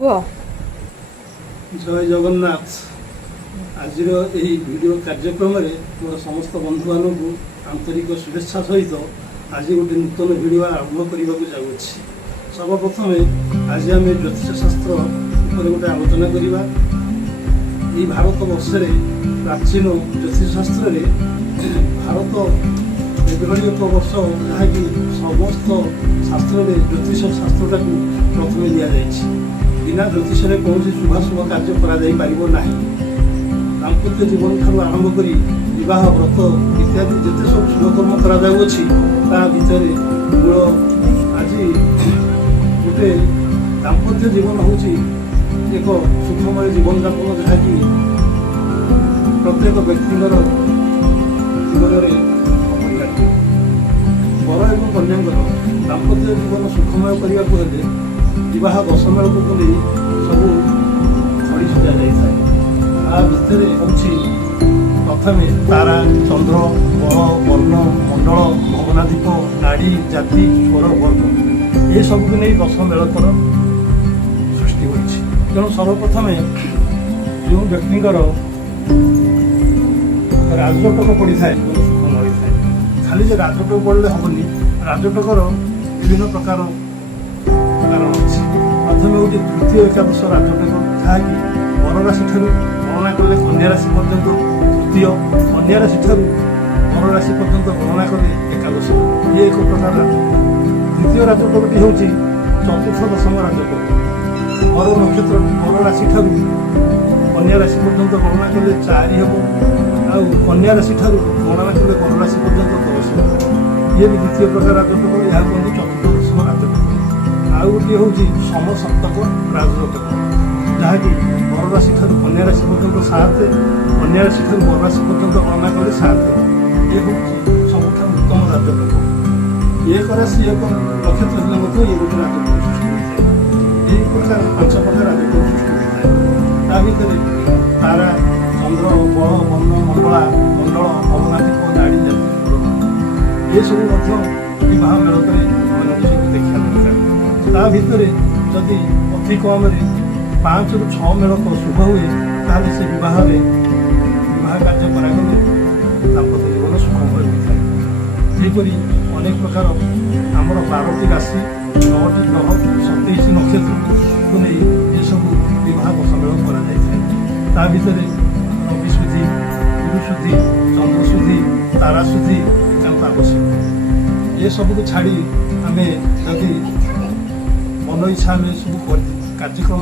जय जगन्नाथ। आज वीडियो कार्यक्रम मोर समस्त बंधु मान आंतरिक शुभेच्छा सहित आज गोटे नूतन वीडियो आरंभ करने को जाऊँगी। सर्वप्रथम आज आम ज्योतिष शास्त्र गोटे आलोचना करवा। भारत वर्ष प्राचीन ज्योतिष शास्त्र भारत एभली एक वर्ष जहाँकि समस्त शास्त्र ज्योतिष शास्त्रटा प्रथम दि जाए। बिना ज्योतिष कौन शुभाशुभ कार्य करा दाम्पत्य जीवन ठार आरंभ कर विवाह व्रत इत्यादि जिते सब शुभकर्म करा भितर मूल आज गोटे दाम्पत्य जीवन हूँ एक सुखमय जीवन यापन जहाँकि प्रत्येक व्यक्ति जीवन में अपरिहार्य। वर एवं कन्या दाम्पत्य जीवन सुखमय करने को विवाह दशमेल को नहीं सब खड़ी सजा जाए। भितर हूँ प्रथम तारा चंद्र बल वर्ण मंडल भवनादीप नाड़ी जाति स्वर वर्ग ये सबको नहीं दशमेलकर सृष्टि होती। तेणु सर्वप्रथम जो व्यक्तिଙ୍କର राजटक पड़ी थाए सुख मिली थाए। खाली जे राजटक पड़े हेनी राजटकर विभिन्न प्रकार कारण अच्छी। प्रथम हूँ तृतीय एकादश राजटक जहाँकि वर राशि ठार गणना कले कन्या राशि पर्यंत तृतीय कन्या राशि ठार वर राशि पर्यंत गणना कले एकादश ये एक प्रकार राजटक। द्वितीय राजटकटी हूँ चतुर्थ दशम राजटक। वर नक्षत्र वर राशि ठार कन्या राशि पर्यंत गणना कले 4 हे कन्या राशि ठार गणना कले वर राशि पर्यंत 10 ये भी द्वितीय प्रकार राजटक। यह कहते चतुर्थ दशम राजटक। आउ गोटे हूँ समसप्तक राजटक जहाँकि वर राशि ठार कन्या राशि पर्यंत 7 कन्या राशि ठार वर राशि पर्यंत गणना कले 7 ये हूँ सबुठ उत्तम राजटक। एक राशि एक नक्षत्र ये गोटे राजटक सृष्टि होता है। यही प्रकार 5 प्रकार राजटक सृष्टि होता है। ता भर तारा चंद्र बल वर्ण मंडला मंडल भवनादीप नाड़ी जाति ये सब विवाह मेलक सब देखा दरकार। ता भर जदि अति कम 5 ରୁ 6 मेलक शुभ हुए ताल से विवाह कार्य करागले दाम्पत्य जीवन सुखमय होता है। यहीपरि अनेक प्रकार आमर 12टी राशि 9टी ग्रह 27 नक्षत्र को नहीं ये सब विवाह दशमेल करा भितर रवि शुद्धि गुरु शुद्धि चंद्र शुद्धि तारा शुद्धि एकांत आवश्यक। ये सबको छाड़ी आम जदि मन इच्छा आम सब कार्यक्रम